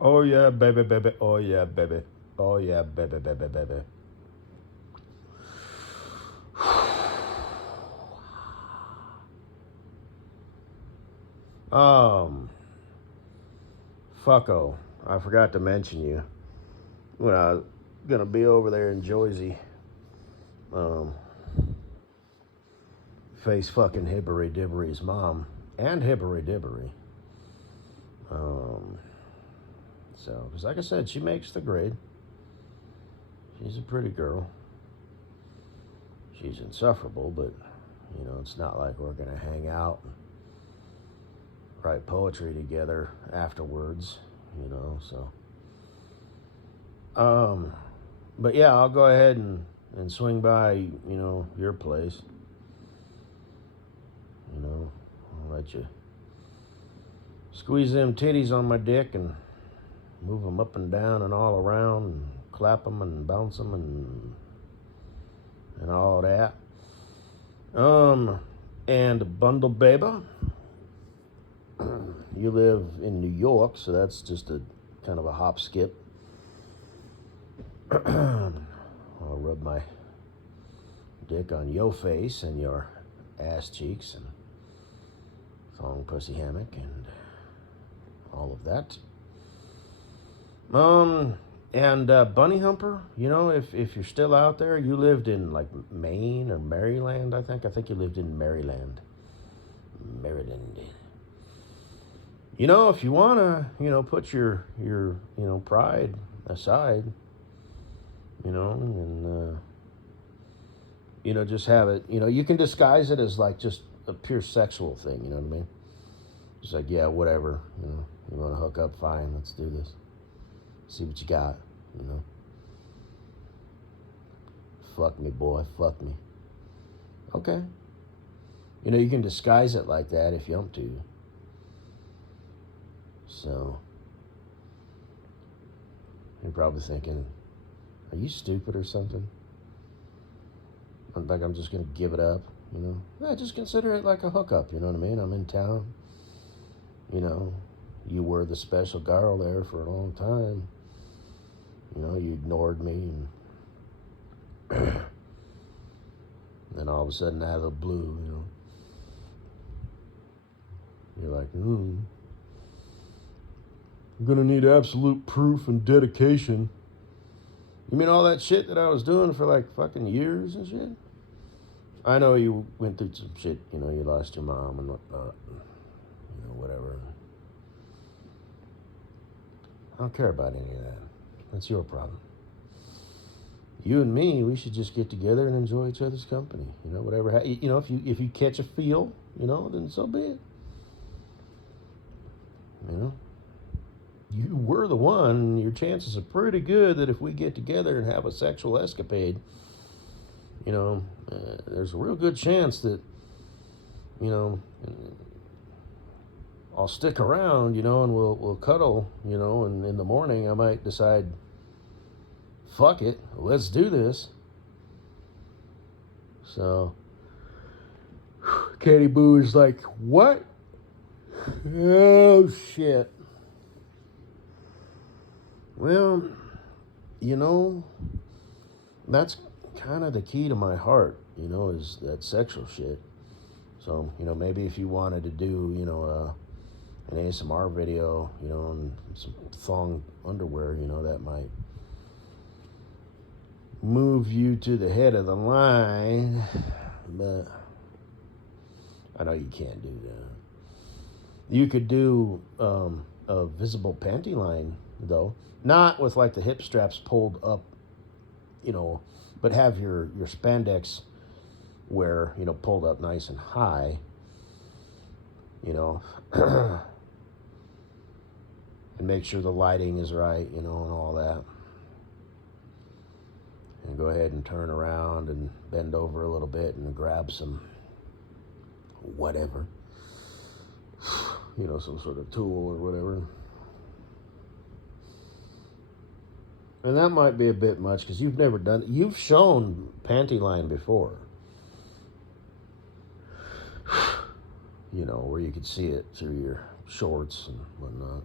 Oh yeah, baby, baby. Oh yeah, baby. Oh yeah, baby, baby, baby. Um, Fucko. I forgot to mention you when I was gonna be over there in Jersey. Um, Face fucking Hibbery Dibbery's mom and Hibbery Dibbery. Um, because like I said, she makes the grade. She's a pretty girl. She's insufferable, but it's not like we're gonna hang out and write poetry together afterwards. So. But yeah, I'll go ahead and swing by, your place. I'll let you squeeze them titties on my dick and move them up and down and all around and clap them and bounce them and all that. And Bundle Baby, you live in New York, so that's just a kind of a hop skip. I'll rub my dick on your face and your ass cheeks and thong pussy hammock and all of that. And Bunny Humper, if you're still out there, you lived in like Maine or Maryland, I think. I think you lived in Maryland. Maryland. If you wanna, put your pride aside, and just have it, you can disguise it as like just a pure sexual thing, you know what I mean? Just like, yeah, whatever, you want to hook up, fine, let's do this. See what you got, Fuck me, boy, fuck me. Okay. You can disguise it like that if you want to. So, you're probably thinking, are you stupid or something? Like I'm just going to give it up, Yeah, just consider it like a hookup, you know what I mean? I'm in town. You were the special girl there for a long time. You ignored me, and then all of a sudden, out of the blue, you're like, I'm gonna need absolute proof and dedication. You mean all that shit that I was doing for like fucking years and shit? I know you went through some shit, you lost your mom and whatnot, whatever. I don't care about any of that. That's your problem. You and me, we should just get together and enjoy each other's company. Whatever. If you catch a feel, then so be it. You were the one. Your chances are pretty good that if we get together and have a sexual escapade, there's a real good chance that, I'll stick around, and we'll cuddle, and in the morning I might decide, fuck it, let's do this. So, Katie Boo is like, what? Oh, shit. Well, that's kind of the key to my heart, is that sexual shit. So, maybe if you wanted to do, an ASMR video, and some thong underwear, that might move you to the head of the line. But I know you can't do that. You could do a visible panty line, though. Not with like the hip straps pulled up, but have your spandex wear, pulled up nice and high, and make sure the lighting is right, and all that. And go ahead and turn around and bend over a little bit and grab some whatever, some sort of tool or whatever. And that might be a bit much because you've never done it. You've shown panty line before. Where you could see it through your shorts and whatnot.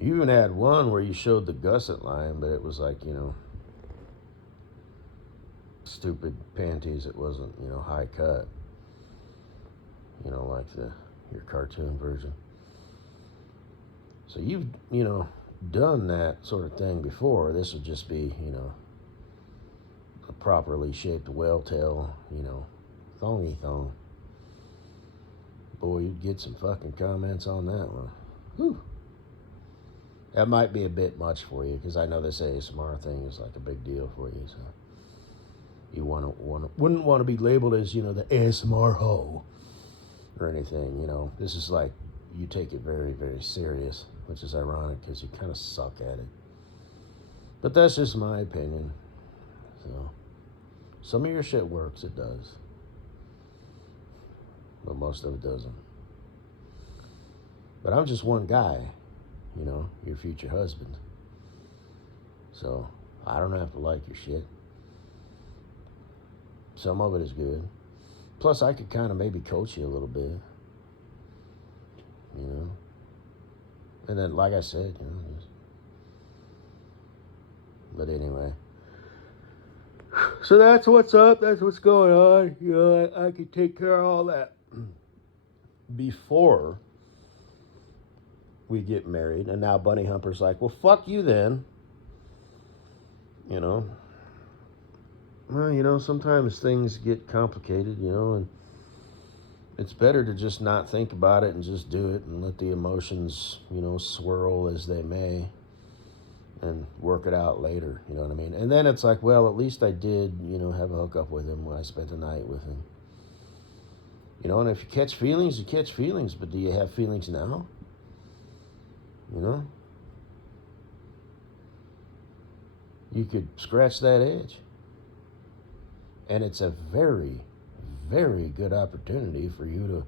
You even had one where you showed the gusset line, but it was like, stupid panties. It wasn't, high cut. Like your cartoon version. So you've, done that sort of thing before. This would just be, a properly shaped whale tail, thongy thong. Boy, you'd get some fucking comments on that one. Whew. That might be a bit much for you, because I know this ASMR thing is like a big deal for you. So you wouldn't want to be labeled as, the ASMR hoe or anything. This is like, you take it very, very serious, which is ironic because you kind of suck at it. But that's just my opinion. So some of your shit works, it does. But most of it doesn't. But I'm just one guy, your future husband. So I don't have to like your shit. Some of it is good. Plus, I could kind of maybe coach you a little bit. And then, like I said, but anyway. So that's what's up. That's what's going on. I could take care of all that before we get married. And now Bunny Humper's like, well, fuck you then. Well, sometimes things get complicated, and it's better to just not think about it and just do it and let the emotions, swirl as they may and work it out later, you know what I mean? And then it's like, well, at least I did, have a hookup with him when I spent the night with him. And if you catch feelings, you catch feelings, but do you have feelings now? You could scratch that edge. And it's a very, very good opportunity for you to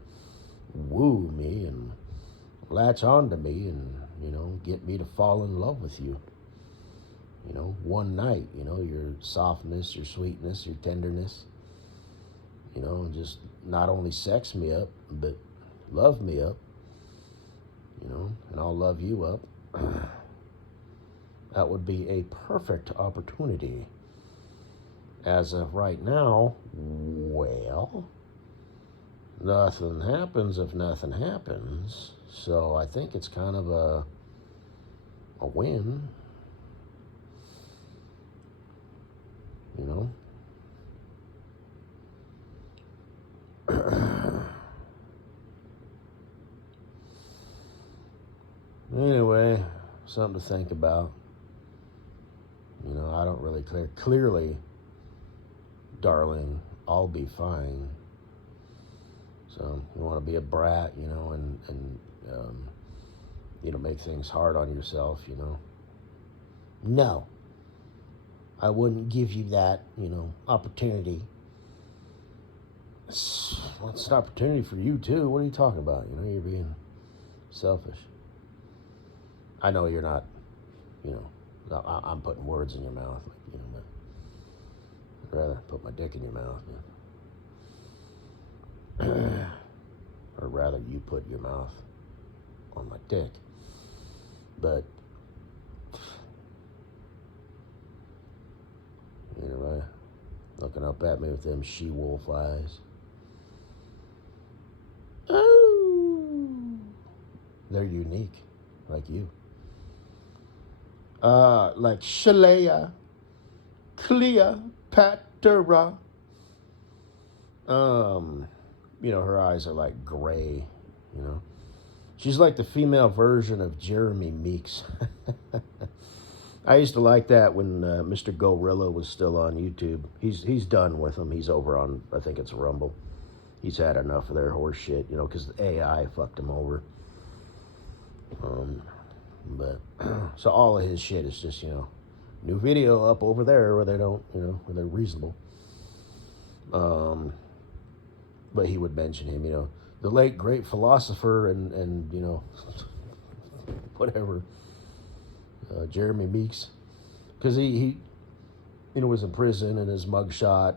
woo me and latch on to me and, get me to fall in love with you. One night, your softness, your sweetness, your tenderness, and just not only sex me up, but love me up, and I'll love you up. That would be a perfect opportunity. As of right now, well, nothing happens if nothing happens. So I think it's kind of a win. Anyway, something to think about. I don't really clearly, darling, I'll be fine. So you want to be a brat, and make things hard on yourself, No, I wouldn't give you that, opportunity. Well, it's an opportunity for you too. What are you talking about? You're being selfish. I know you're not, I'm putting words in your mouth, but I'd rather put my dick in your mouth. Or rather, you put your mouth on my dick. But anyway, looking up at me with them she-wolf eyes. Oh, they're unique, like you. Like Shalea, Cleopatra. Her eyes are like gray, She's like the female version of Jeremy Meeks. I used to like that when Mr. Gorilla was still on YouTube. He's done with him. He's over on, I think it's Rumble. He's had enough of their horse shit, because the AI fucked him over. But so all of his shit is just, new video up over there where they don't, where they're reasonable. But he would mention him, the late great philosopher and whatever, Jeremy Meeks, because he was in prison and his mugshot,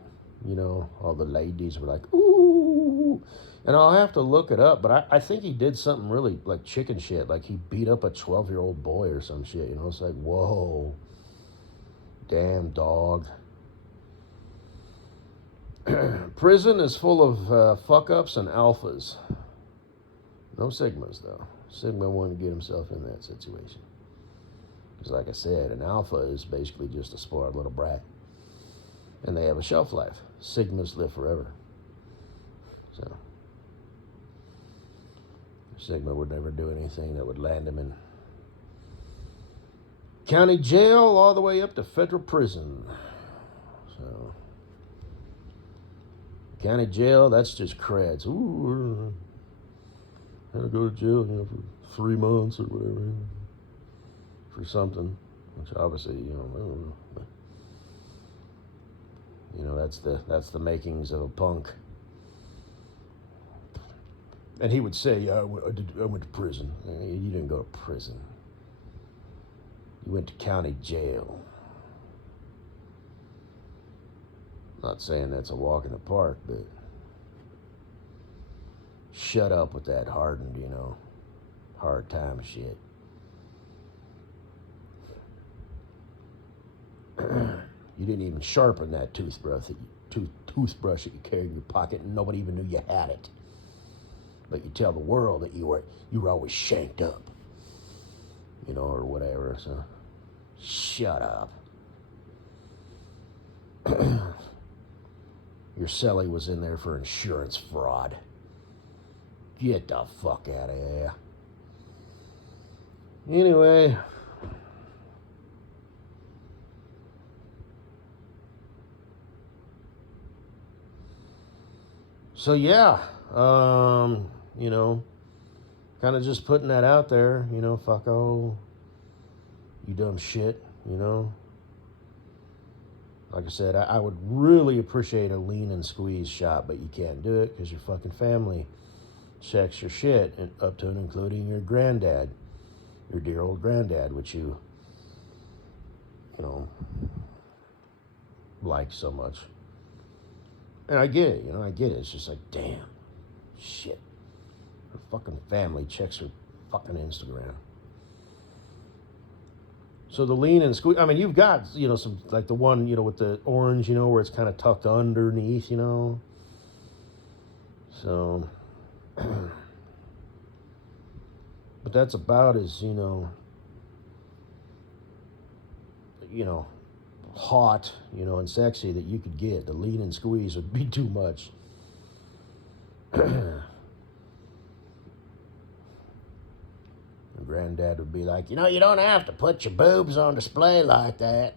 all the ladies were like, ooh, ooh. And I'll have to look it up, but I think he did something really like chicken shit. Like he beat up a 12-year-old boy or some shit. You know, it's like, whoa, damn dog. Prison is full of fuck ups and alphas. No Sigmas, though. Sigma wouldn't get himself in that situation. Because, like I said, an alpha is basically just a spoiled little brat. And they have a shelf life. Sigmas live forever. So, Sigma would never do anything that would land him in county jail all the way up to federal prison. So, county jail, that's just creds. Ooh, I had to go to jail, for 3 months or whatever, for something, which obviously, I don't know. But, that's the makings of a punk. And he would say, I went to prison. You didn't go to prison. You went to county jail. Not saying that's a walk in the park, but shut up with that hardened, hard time shit. You didn't even sharpen that toothbrush that you carried in your pocket, and nobody even knew you had it. But you tell the world that you were always shanked up, or whatever. So shut up. Your cellie was in there for insurance fraud. Get the fuck out of here. Anyway. So yeah, kind of just putting that out there, fucko, you dumb shit, Like I said, I would really appreciate a lean and squeeze shot, but you can't do it because your fucking family checks your shit, and up to and including your granddad, your dear old granddad, which you like so much. And I get it, I get it. It's just like, damn, shit. Her fucking family checks her fucking Instagram. So the lean and squeeze, you've got, some, like the one, with the orange, where it's kind of tucked underneath, So, but that's about as, hot, and sexy that you could get. The lean and squeeze would be too much. Granddad would be like, you don't have to put your boobs on display like that.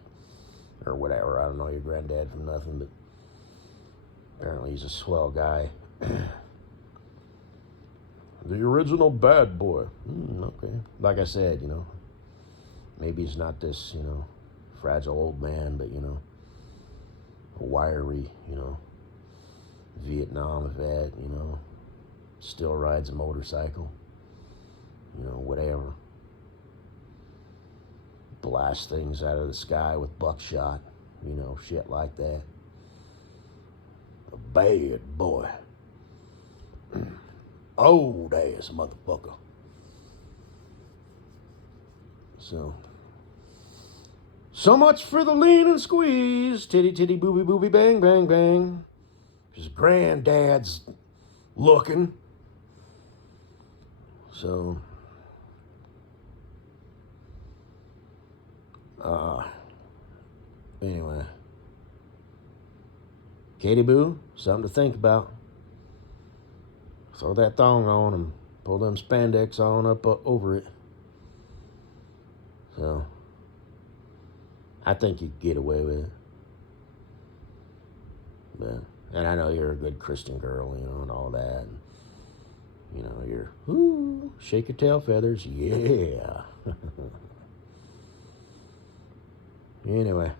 Or whatever. I don't know your granddad from nothing, but apparently he's a swell guy. The original bad boy. Okay. Like I said, maybe he's not this, fragile old man, but, a wiry, Vietnam vet, still rides a motorcycle, whatever. Blast things out of the sky with buckshot, shit like that. A bad boy. Old ass motherfucker. So much for the lean and squeeze. Titty, titty, booby, booby, bang, bang, bang. His granddad's looking. So, anyway. Katie Boo, something to think about. Throw that thong on and pull them spandex on up over it. So, I think you could get away with it. But, and I know you're a good Christian girl, and all that. And, you're, ooh, shake your tail feathers, yeah. Anyway.